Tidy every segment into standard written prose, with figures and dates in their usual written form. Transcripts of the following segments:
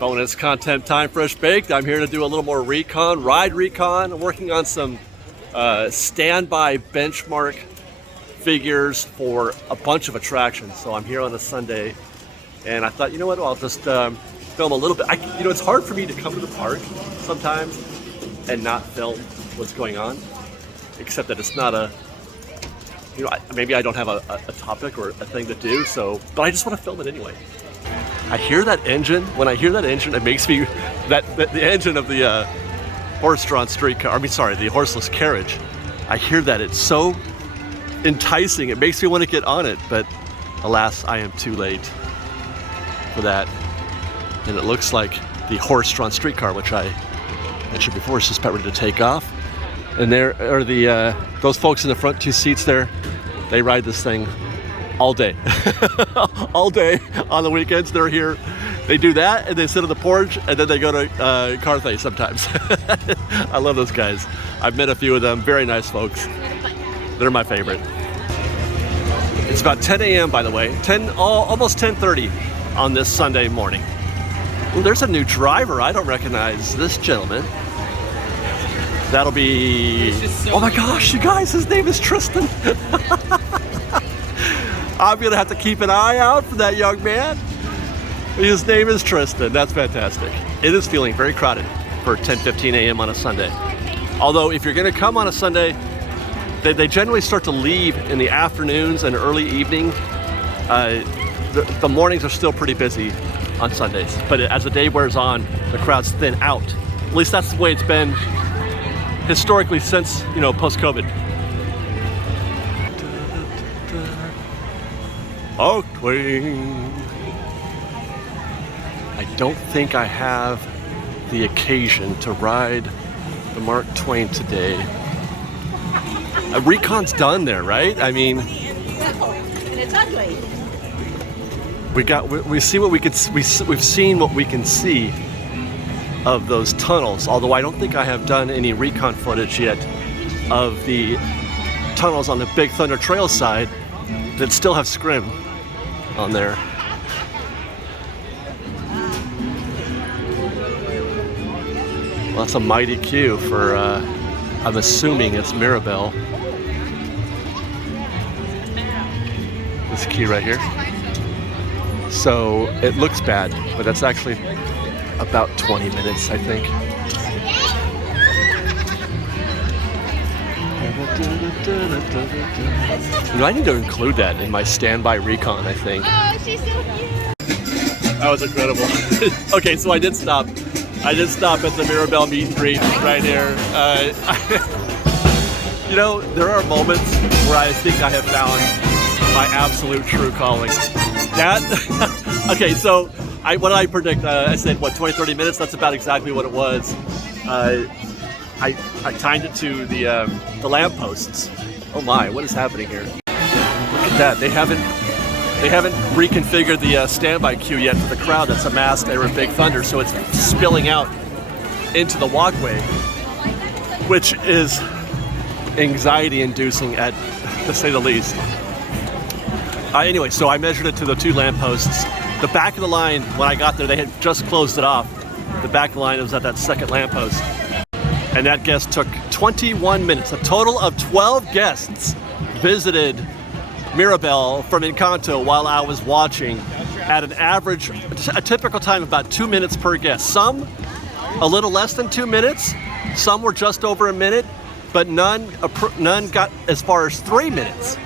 Bonus content time, Fresh Baked. I'm here to do a little more recon, ride recon. I'm working on some standby benchmark figures for a bunch of attractions. So I'm here on a Sunday, and I thought, you know what, I'll just film a little bit. It's hard for me to come to the park sometimes and not film what's going on, except that it's not a, maybe I don't have a topic or a thing to do, but I just want to film it anyway. I hear that engine. When I hear that engine, it makes me, the engine of the horse-drawn streetcar, the horseless carriage. I hear that. It's so enticing. It makes me want to get on it, but alas, I am too late for that. And it looks like the horse-drawn streetcar, which I mentioned before, is just about ready to take off. And there are those folks in the front two seats there. They ride this thing all day. All day on the weekends. They're here. They do that, and they sit on the porch, and then they go to Carthay sometimes. I love those guys. I've met a few of them. Very nice folks. They're my favorite. It's about 10 a.m. by the way. Almost 10:30 on this Sunday morning. Ooh, there's a new driver. I don't recognize this gentleman. That'll be... Oh my gosh, you guys, his name is Tustin. I'm gonna have to keep an eye out for that young man. His name is Tustin. That's fantastic. It is feeling very crowded for 10:15 a.m. on a Sunday. Although if you're gonna come on a Sunday, they generally start to leave in the afternoons and early evening. The mornings are still pretty busy on Sundays, but as the day wears on, the crowds thin out. At least that's the way it's been historically since, post-COVID. Oak Twain. I don't think I have the occasion to ride the Mark Twain today. Recon's done there, right? I mean, and it's ugly. We've seen what we can see of those tunnels. Although I don't think I have done any recon footage yet of the tunnels on the Big Thunder Trail side that still have scrim on there. Well, that's a mighty queue for, I'm assuming it's Mirabel. This key right here. So it looks bad, but that's actually about 20 minutes, I think. I need to include that in my standby recon, I think. Oh, she's so cute. That was incredible. Okay, so I did stop at the Mirabelle meet and greet right here. There are moments where I think I have found my absolute true calling. Okay, so what did I predict? I said, 20-30 minutes? That's about exactly what it was. I timed it to the lampposts. Oh my, what is happening here? Look at that. They haven't reconfigured the standby queue yet for the crowd that's amassed there in Big Thunder, so it's spilling out into the walkway, which is anxiety-inducing to say the least. Anyway, so I measured it to the two lampposts. The back of the line, when I got there, they had just closed it off. The back of the line was at that second lamppost. And that guest took 21 minutes. A total of 12 guests visited Mirabelle from Encanto while I was watching at a typical time about 2 minutes per guest. Some a little less than 2 minutes, some were just over a minute, but none got as far as 3 minutes.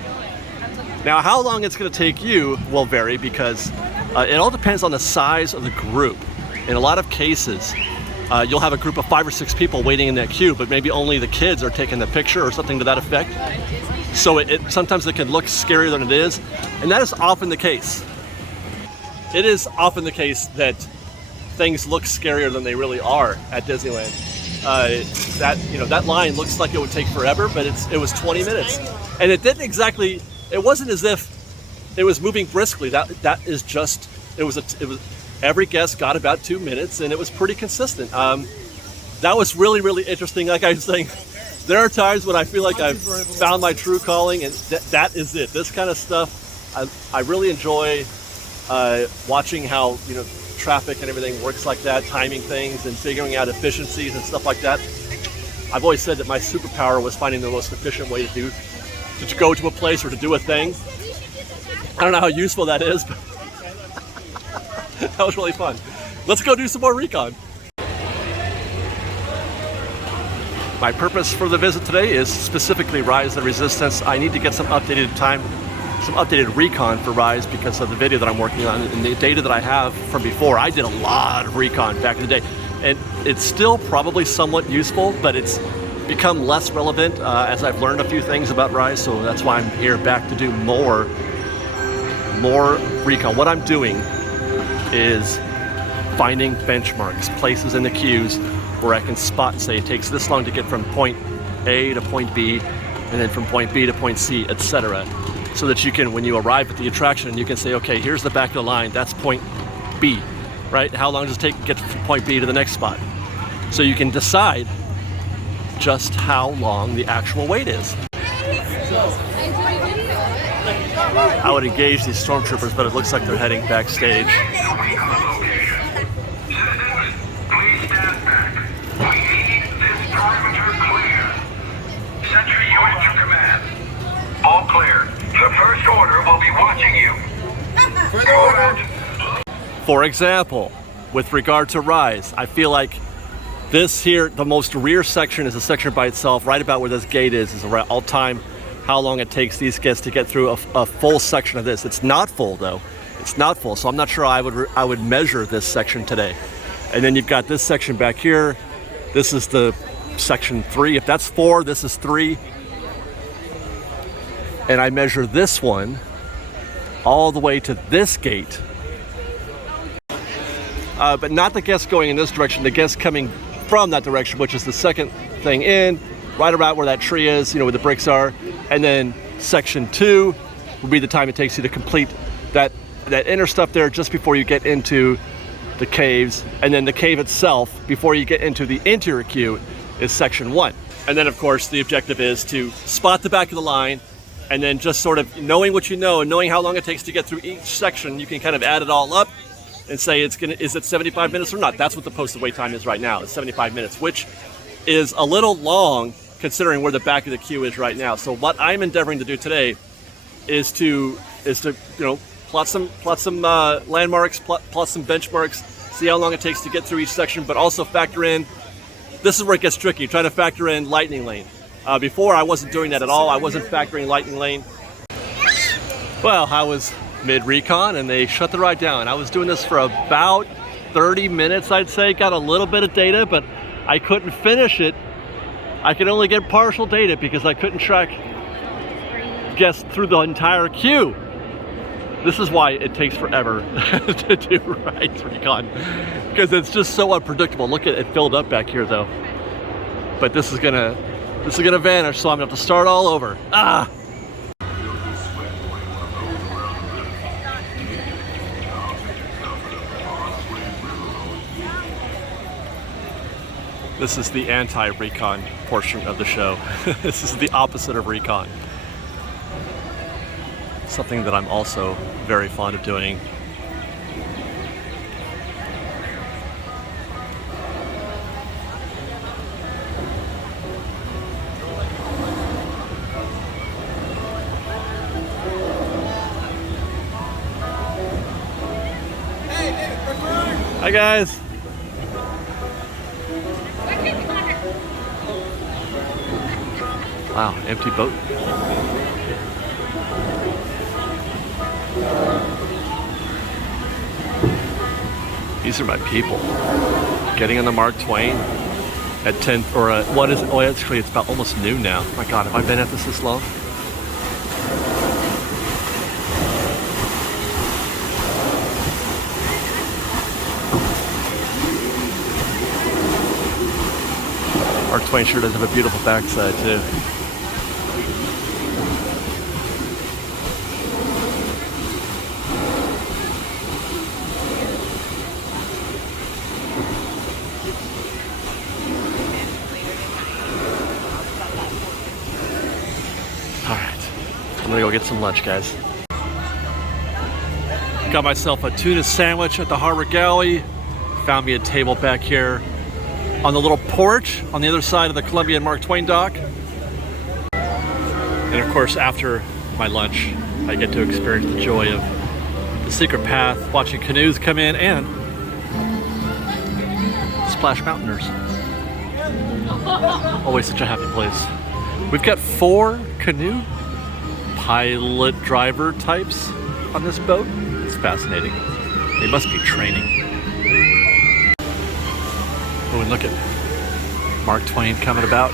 Now, how long it's going to take you will vary because it all depends on the size of the group. In a lot of cases, you'll have a group of 5 or 6 people waiting in that queue, but maybe only the kids are taking the picture or something to that effect. So sometimes it can look scarier than it is, and that is often the case. It is often the case that things look scarier than they really are at Disneyland. That line looks like it would take forever, but it was 20 minutes, and it wasn't as if it was moving briskly. Every guest got about 2 minutes, and it was pretty consistent. That was really, really interesting. Like I was saying, there are times when I feel like I've found my true calling, and that is it. This kind of stuff, I really enjoy watching how traffic and everything works like that, timing things and figuring out efficiencies and stuff like that. I've always said that my superpower was finding the most efficient way to go to a place or to do a thing. I don't know how useful that is, but that was really fun. Let's go do some more recon. My purpose for the visit today is specifically Rise the Resistance. I need to get some updated recon for Rise because of the video that I'm working on and the data that I have from before. I did a lot of recon back in the day, and it's still probably somewhat useful, but it's become less relevant as I've learned a few things about Rise, so that's why I'm here back to do more recon. What I'm doing is finding benchmarks, places in the queues where I can spot and say it takes this long to get from point A to point B, and then from point B to point C, etc. So that you can, when you arrive at the attraction, you can say, okay, here's the back of the line, that's point B, right? How long does it take to get from point B to the next spot? So you can decide just how long the actual wait is. I would engage these stormtroopers, but it looks like they're heading backstage. Sentry unit to command. All clear. The First Order will be watching you. For example, with regard to Rise, I feel like this here, the most rear section is a section by itself, right about where this gate is all time how long it takes these guests to get through a full section of this. It's not full though. It's not full, so I'm not sure I would measure this section today. And then you've got this section back here. This is the section 3. If that's 4, this is 3. And I measure this one all the way to this gate. But not the guests going in this direction, the guests coming from that direction, which is the second thing in, right about where that tree is, you know, where the bricks are. And then section 2 will be the time it takes you to complete that inner stuff there just before you get into the caves. And then the cave itself, before you get into the interior queue, is section 1. And then of course the objective is to spot the back of the line, and then just sort of knowing what you know and knowing how long it takes to get through each section, you can kind of add it all up and say is it 75 minutes or not? That's what the posted wait time is right now. It's 75 minutes, which is a little long considering where the back of the queue is right now. So what I'm endeavoring to do today is to plot some landmarks, plot some benchmarks, see how long it takes to get through each section, but also factor in. This is where it gets tricky, trying to factor in lightning lane. Before I wasn't doing that at all. I wasn't factoring lightning lane. Well, I was mid-recon and they shut the ride down. I was doing this for about 30 minutes, I'd say. Got a little bit of data, but I couldn't finish it. I could only get partial data because I couldn't track guests through the entire queue. This is why it takes forever to do Rise Recon, because it's just so unpredictable. Look at it filled up back here though. But this is gonna vanish, so I'm gonna have to start all over. Ah! This is the anti-recon portion of the show. This is the opposite of recon. Something that I'm also very fond of doing. Hi guys. Wow, empty boat. These are my people. Getting on the Mark Twain at 10, or what is it? Oh, actually, it's about almost noon now. My God, have I been at this long? Mark Twain sure does have a beautiful backside too. All right, I'm gonna go get some lunch, guys. Got myself a tuna sandwich at the Harbor Galley. Found me a table back here on the little porch on the other side of the Columbia and Mark Twain dock. And of course, after my lunch, I get to experience the joy of the secret path, watching canoes come in, and Splash Mountainers. Always such a happy place. We've got 4 canoe pilot driver types on this boat. It's fascinating. They must be training. Oh, and look at Mark Twain coming about.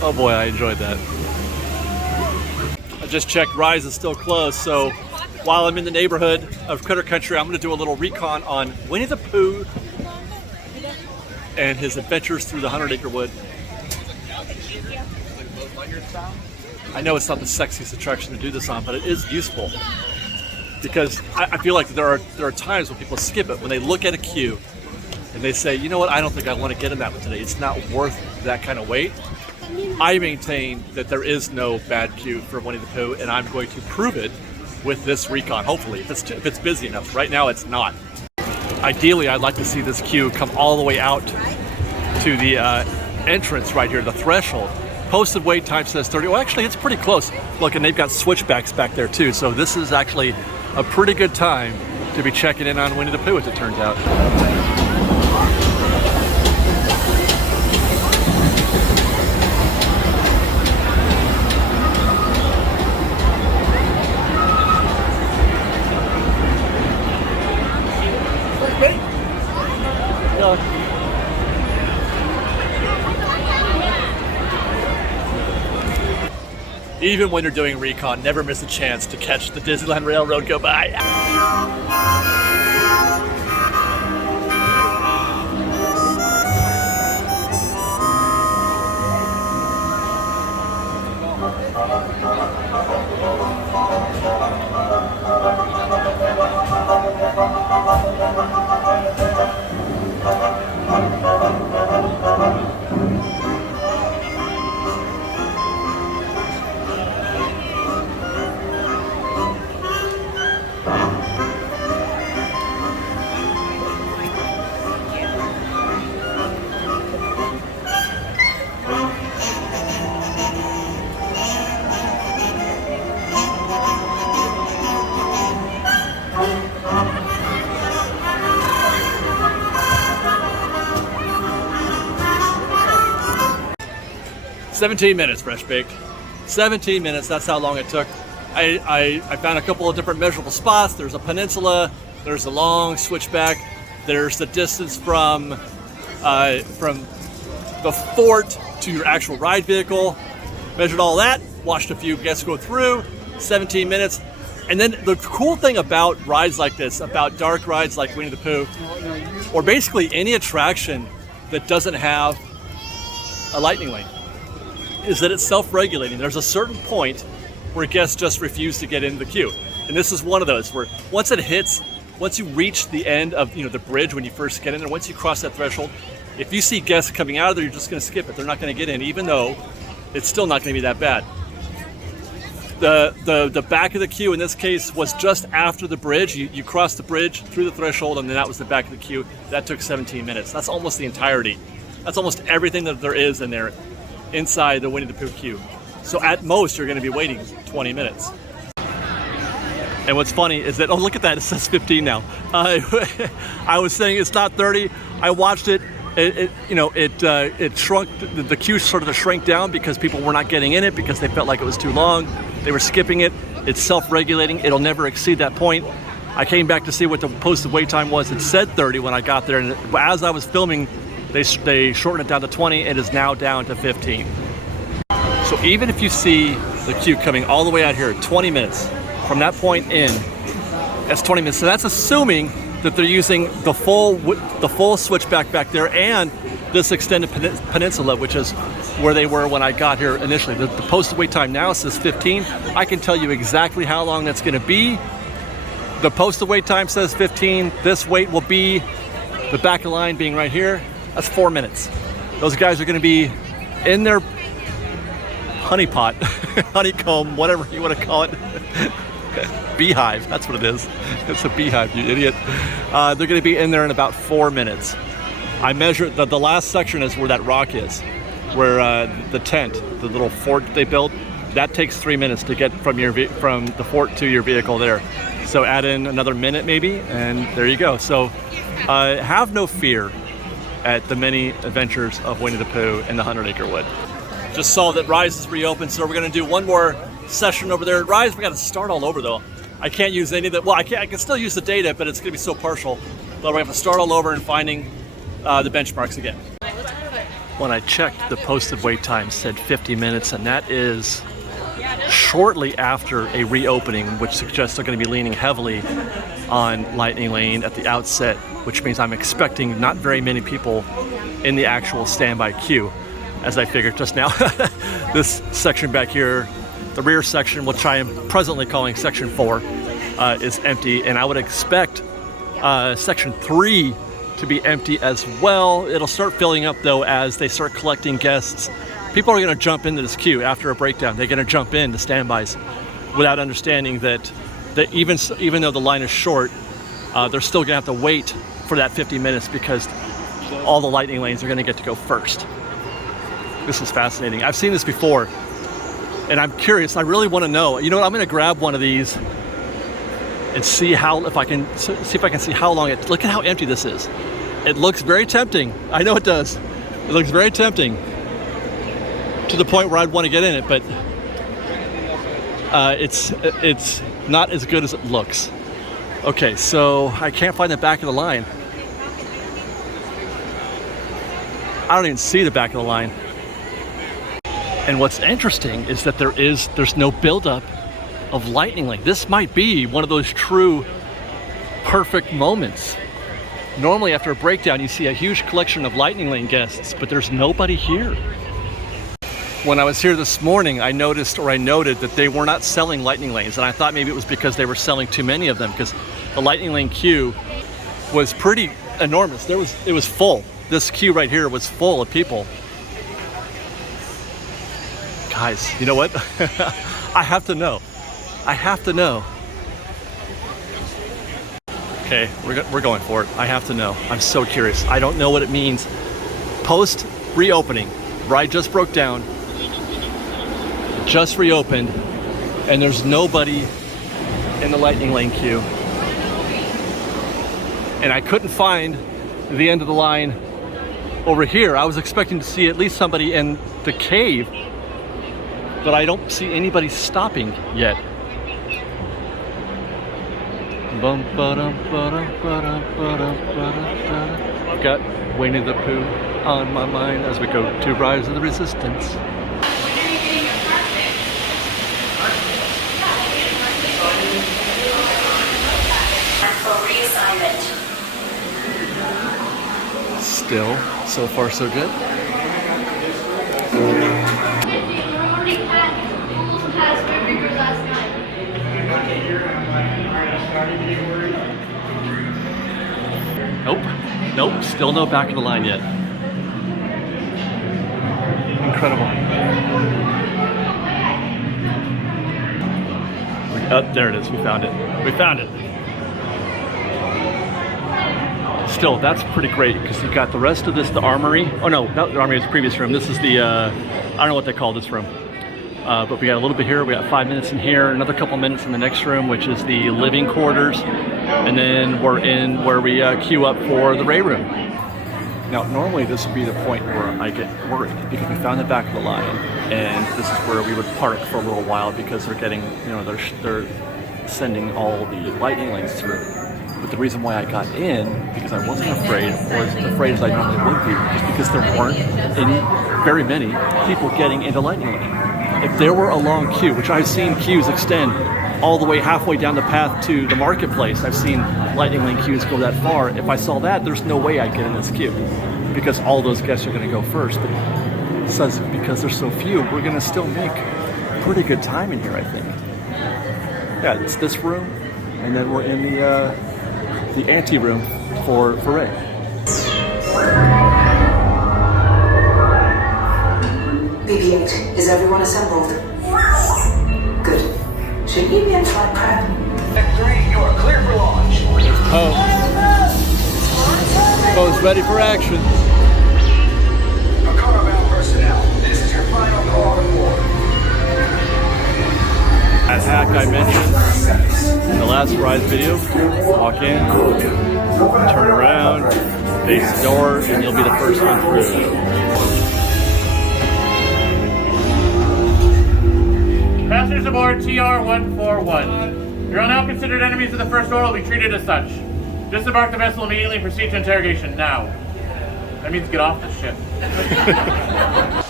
Oh boy, I enjoyed that. I just checked, Rise is still closed, so while I'm in the neighborhood of Critter Country, I'm going to do a little recon on Winnie the Pooh and his adventures through the 100-acre wood. I know it's not the sexiest attraction to do this on, but it is useful because I feel like there are times when people skip it when they look at a queue and they say, you know what, I don't think I want to get in that one today. It's not worth that kind of wait. I maintain that there is no bad queue for Winnie the Pooh, and I'm going to prove it with this recon, hopefully, if it's busy enough. Right now, it's not. Ideally, I'd like to see this queue come all the way out to the entrance right here, the threshold. Posted wait time says 30. Well, actually, it's pretty close. Look, and they've got switchbacks back there, too. So this is actually a pretty good time to be checking in on Winnie the Pooh, as it turns out. Even when you're doing recon, never miss a chance to catch the Disneyland Railroad go by. "17 minutes, fresh baked. 17 minutes, that's how long it took. I found a couple of different measurable spots. There's a peninsula, there's a long switchback, there's the distance from the fort to your actual ride vehicle. Measured all that, watched a few guests go through, 17 minutes. And then the cool thing about rides like this, about dark rides like Winnie the Pooh, or basically any attraction that doesn't have a lightning lane, is that it's self-regulating. There's a certain point where guests just refuse to get into the queue. And this is one of those where once you reach the end of the bridge when you first get in there, once you cross that threshold, if you see guests coming out of there, you're just gonna skip it. They're not gonna get in, even though it's still not gonna be that bad. The back of the queue in this case was just after the bridge. You crossed the bridge through the threshold, and then that was the back of the queue. That took 17 minutes. That's almost the entirety. That's almost everything that there is in there inside the Winnie the Pooh queue. So at most, you're going to be waiting 20 minutes. And what's funny is that, oh, look at that, it says 15 now. I was saying it's not 30. I watched it. It shrunk. The queue sort of shrank down because people were not getting in it because they felt like it was too long. They were skipping it. It's self-regulating. It'll never exceed that point. I came back to see what the posted wait time was. It said 30 when I got there, and as I was filming, they shortened it down to 20. It is now down to 15. So even if you see the queue coming all the way out here, 20 minutes from that point in, that's 20 minutes. So that's assuming that they're using the full switchback back there and this extended peninsula, which is where they were when I got here initially. The posted wait time now says 15. I can tell you exactly how long that's going to be. The posted wait time says 15. This wait will be The back of the line being right here, that's 4 minutes. Those guys are going to be in their honeypot, honeycomb, whatever you want to call it. Beehive, that's what it is. It's a beehive, you idiot. They're going to be in there in about 4 minutes. I measured the last section is where that rock is, where the tent, the little fort they built, that takes 3 minutes to get from the fort to your vehicle there. So add in another minute maybe, and there you go. So have no fear at the many adventures of Winnie the Pooh in the 100-acre wood. Just saw that Rise is reopened, so we're going to do one more session over there. Rise, we got to start all over though. I can't use any of that. Well, I can still use the data, but it's going to be so partial. But we're going to have to start all over and finding the benchmarks again. When I checked, the posted wait time said 50 minutes, and that is shortly after a reopening, which suggests they're going to be leaning heavily on Lightning Lane at the outset, which means I'm expecting not very many people in the actual standby queue, as I figured just now. This section back here, the rear section, which I am presently calling section 4, is empty, and I would expect section 3 to be empty as well. It'll start filling up though as they start collecting guests. People are going to jump into this queue after a breakdown. They're going to jump into standbys without understanding that even though the line is short, they're still going to have to wait for that 50 minutes because all the lightning lanes are going to get to go first. This is fascinating. I've seen this before, and I'm curious. I really want to know. You know what? I'm going to grab one of these and see if I can see how long it. Look at how empty this is. It looks very tempting. I know it does. It looks very tempting to the point where I'd want to get in it, but it's not as good as it looks. Okay, so I can't find the back of the line. I don't even see the back of the line. And what's interesting is that there's no buildup of lightning lane. This might be one of those true perfect moments. Normally after a breakdown you see a huge collection of lightning lane guests, but there's nobody here. When I was here this morning, I noted that they were not selling lightning lanes, and I thought maybe it was because they were selling too many of them, because the lightning lane queue was pretty enormous. It was full. This queue right here was full of people. Guys, you know what? I have to know. I have to know. Okay, we're going for it. I have to know. I'm so curious. I don't know what it means. Post reopening, ride just broke down, just reopened, and there's nobody in the lightning lane queue. And I couldn't find the end of the line over here. I was expecting to see at least somebody in the cave, but I don't see anybody stopping yet. I've got Winnie the Pooh on my mind as we go to Rise of the Resistance. Still, so far so good. Nope, still no back of the line yet. Incredible. Oh, there it is, we found it. We found it. Still, that's pretty great, because you've got the rest of this, the armory. Oh no, not the armory, is the previous room. This is the, I don't know what they call this room. But we got a little bit here, we got 5 minutes in here, another couple minutes in the next room, which is the living quarters. And then we're in where we queue up for the Ray room. Now, normally this would be the point where I get worried, because we found the back of the line, and this is where we would park for a little while, because they're getting, you know, they're sending all the lightning lanes through. But the reason why I got in, because I wasn't afraid, or as afraid as I normally would be, is because there weren't very many people getting into lightning lane. If there were a long queue, which I've seen queues extend all the way halfway down the path to the marketplace, I've seen lightning lane queues go that far. If I saw that, there's no way I'd get in this queue, because all those guests are going to go first. But it says because there's so few, we're going to still make pretty good time in here, I think. Yeah, it's this room, and then we're in the ante room for Ray. BB-8, is everyone assembled? Good. Should you be in flight prep? X3, you are clear for launch. Poe's ready for action. Mirabelle personnel, this is your final call to board. That hack I mentioned in the last Rise video. Walk in, turn around, face the door, and you'll be the first one through. Passengers aboard TR-141. You're all now considered enemies of the First Order will be treated as such. Disembark the vessel immediately and proceed to interrogation now. That means get off the ship. That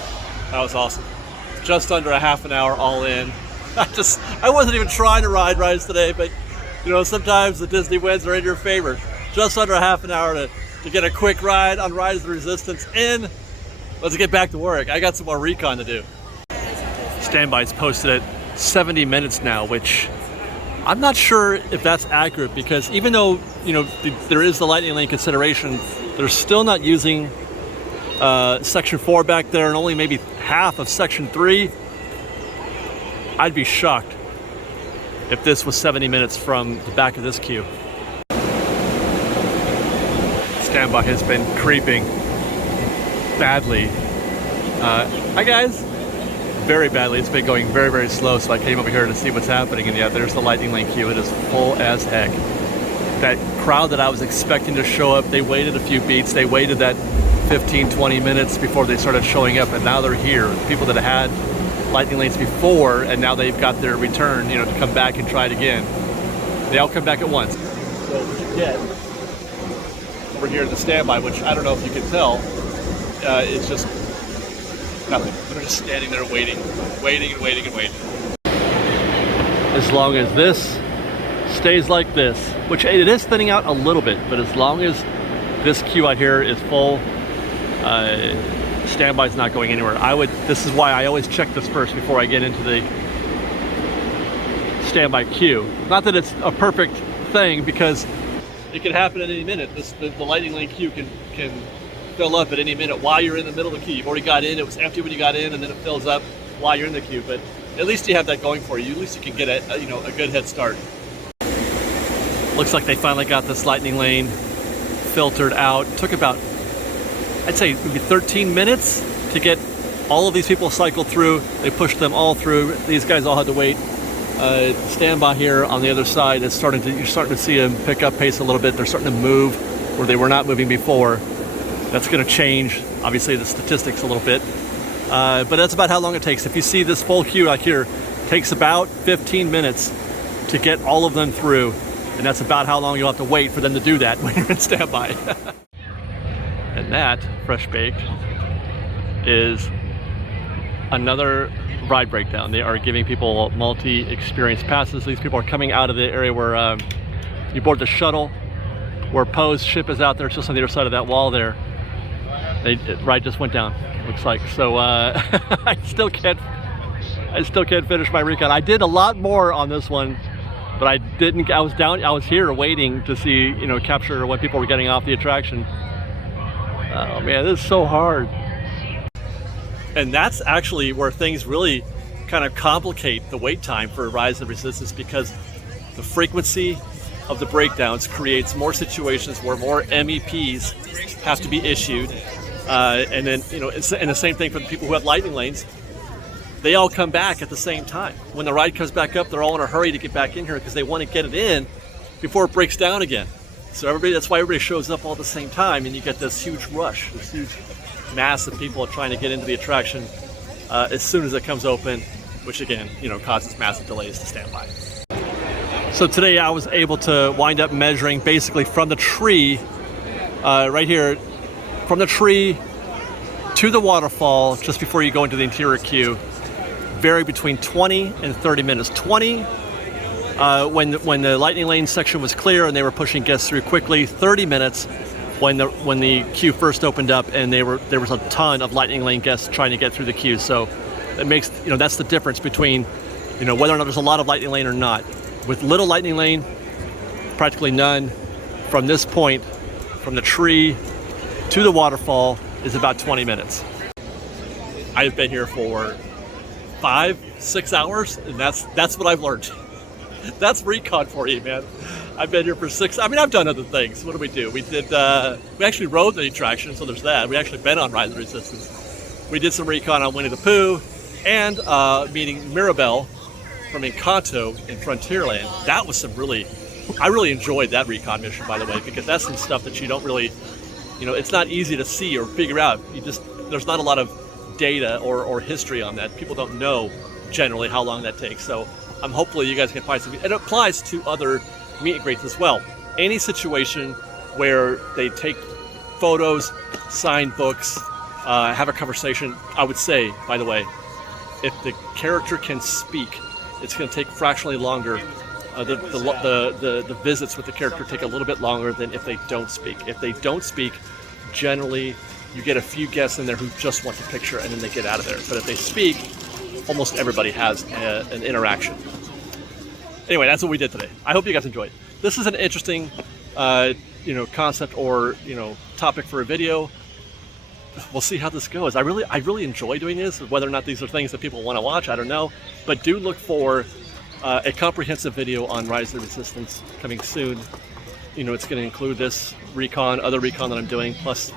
was awesome. Just under a half an hour all in. I wasn't even trying to ride rides today, but you know, sometimes the Disney winds are in your favor. Just under a half an hour to get a quick ride on Rise of the Resistance in. Let's get back to work. I got some more recon to do. Standby's posted at 70 minutes now, which I'm not sure if that's accurate, because even though, you know, there is the lightning lane consideration, they're still not using section 4 back there, and only maybe half of section 3. I'd be shocked if this was 70 minutes from the back of this queue. Standby has been creeping badly. Hi guys. Very badly. It's been going very, very slow, so I came over here to see what's happening, and yeah, there's the lightning lane queue. It is full as heck. That crowd that I was expecting to show up, they waited a few beats. They waited that 15-20 minutes before they started showing up, and now they're here. People that had lightning lanes before, and now they've got their return, you know, to come back and try it again. They all come back at once. So what you get over here at the standby, which I don't know if you can tell, it's just nothing. They're just standing there waiting. As long as this stays like this, which it is thinning out a little bit, but as long as this queue out here is full, standby's not going anywhere. This is why I always check this first before I get into the standby queue. Not that it's a perfect thing, because it can happen at any minute. The lightning lane queue can fill up at any minute while you're in the middle of the queue. You've already got in, it was empty when you got in, and then it fills up while you're in the queue. But at least you have that going for you. At least you can get a good head start. Looks like they finally got this lightning lane filtered out. It took about, I'd say, maybe 13 minutes to get all of these people cycled through. They pushed them all through. These guys all had to wait. Standby here on the other side is you're starting to see them pick up pace a little bit. They're starting to move where they were not moving before. That's going to change, obviously, the statistics a little bit. But that's about how long it takes. If you see this full queue out here, it takes about 15 minutes to get all of them through. And that's about how long you'll have to wait for them to do that when you're in standby. And that, fresh baked, is another ride breakdown. They are giving people multi-experience passes. These people are coming out of the area where you board the shuttle, where Poe's ship is out there. It's just on the other side of that wall there. Ride just went down, looks like. So I still can't finish my recon. I did a lot more on this one, but I didn't. I was here waiting to see, you know, capture when people were getting off the attraction. Oh man, this is so hard. And that's actually where things really kind of complicate the wait time for Rise of Resistance, because the frequency of the breakdowns creates more situations where more MEPs have to be issued. And then, you know, and the same thing for the people who have lightning lanes. They all come back at the same time. When the ride comes back up, they're all in a hurry to get back in here because they want to get it in before it breaks down again. So that's why everybody shows up all at the same time, and you get this huge rush, this huge mass of people trying to get into the attraction as soon as it comes open, which again, you know, causes massive delays to standby. So today I was able to wind up measuring basically from the tree, right here, from the tree to the waterfall, just before you go into the interior queue, vary between 20 and 30 minutes. 20 when the lightning lane section was clear and they were pushing guests through quickly. 30 minutes when the queue first opened up and there was a ton of lightning lane guests trying to get through the queue. So it makes, you know, that's the difference between, you know, whether or not there's a lot of lightning lane or not. With little lightning lane, practically none, from this point, from the tree to the waterfall is about 20 minutes. I've been here for 5-6 hours, and that's what I've learned. That's recon for you, man. I've been here for 6. I mean, I've done other things. What did? We actually rode the attraction, so there's that. We actually been on Rise of Resistance. We did some recon on Winnie the Pooh, and meeting Mirabelle from Encanto in Frontierland. That was I really enjoyed that recon mission, by the way, because that's some stuff that you don't really, it's not easy to see or figure out. There's not a lot of data or history on that. People don't know generally how long that takes. So hopefully you guys can find some. It applies to other meet and greets as well. Any situation where they take photos, sign books, have a conversation. I would say, by the way, if the character can speak, it's going to take fractionally longer. The visits with the character take a little bit longer than if they don't speak. If they don't speak, generally you get a few guests in there who just want the picture and then they get out of there. But if they speak, almost everybody has an interaction. Anyway, that's what we did today. I hope you guys enjoyed. This is an interesting, concept or topic for a video. We'll see how this goes. I really enjoy doing this. Whether or not these are things that people want to watch, I don't know. But do look for a comprehensive video on Rise of the Resistance coming soon. It's going to include this recon, other recon that I'm doing, plus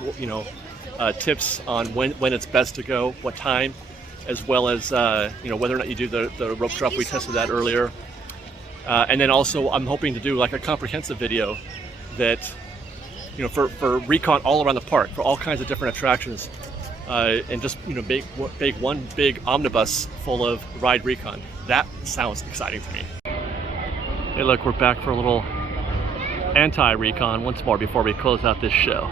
tips on when it's best to go, what time, as well as whether or not you do the rope drop. We tested that earlier, and then also I'm hoping to do like a comprehensive video that for recon all around the park, for all kinds of different attractions, and just make one big omnibus full of ride recon. That sounds exciting to me. Hey, look, we're back for a little anti-recon once more before we close out this show.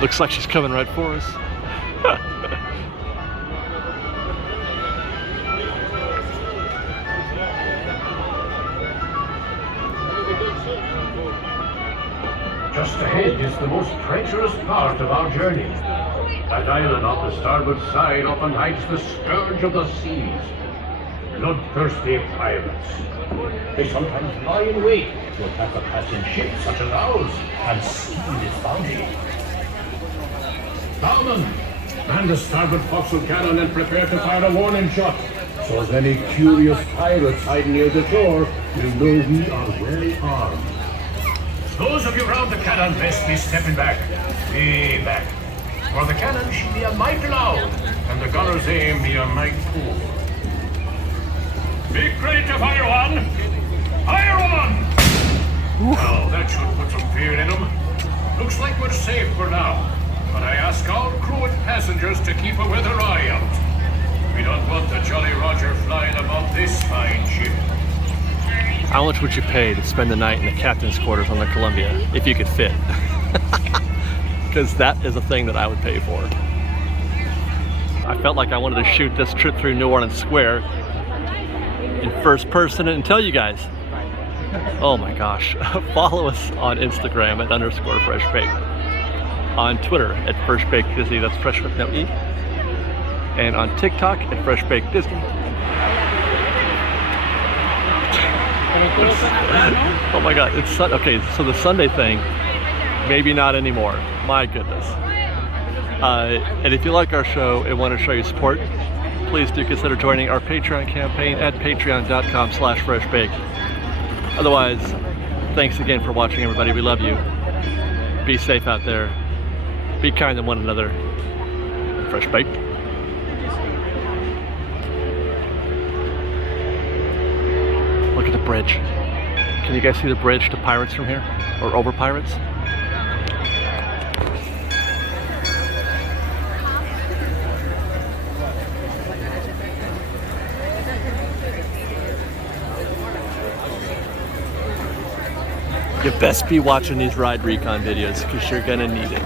Looks like she's coming right for us. Just ahead is the most treacherous part of our journey. That island off the starboard side often hides the scourge of the seas. Bloodthirsty pirates. They sometimes lie in wait to attack a passing ship such as ours and steal its bounty. Bowman, man the starboard forecastle cannon and prepare to fire a warning shot, so as any curious pirates hiding near the shore will know we are well armed. Those of you round the cannon best be stepping back, way back, for the cannon should be a mite loud and the gunner's aim be a mite cool. Be ready to fire one! Fire one! Now that should put some fear in them. Looks like we're safe for now. But I ask all crew and passengers to keep a weather eye out. We don't want the Jolly Roger flying above this fine ship. How much would you pay to spend the night in the captain's quarters on the Columbia, if you could fit? Because that is a thing that I would pay for. I felt like I wanted to shoot this trip through New Orleans Square in first person and tell you guys. Oh my gosh. Follow us on Instagram at _FreshBaked. On Twitter at FreshBakedDisney, that's Fresh with no E. And on TikTok at FreshBakedDisney. Oh my god, it's okay, so the Sunday thing, maybe not anymore. My goodness. And if you like our show and want to show your support, please do consider joining our Patreon campaign at patreon.com/freshbaked. Otherwise, thanks again for watching, everybody. We love you. Be safe out there. Be kind to one another. Fresh baked. Look at the bridge. Can you guys see the bridge to Pirates from here? Or over Pirates? You best be watching these ride recon videos because you're gonna need it.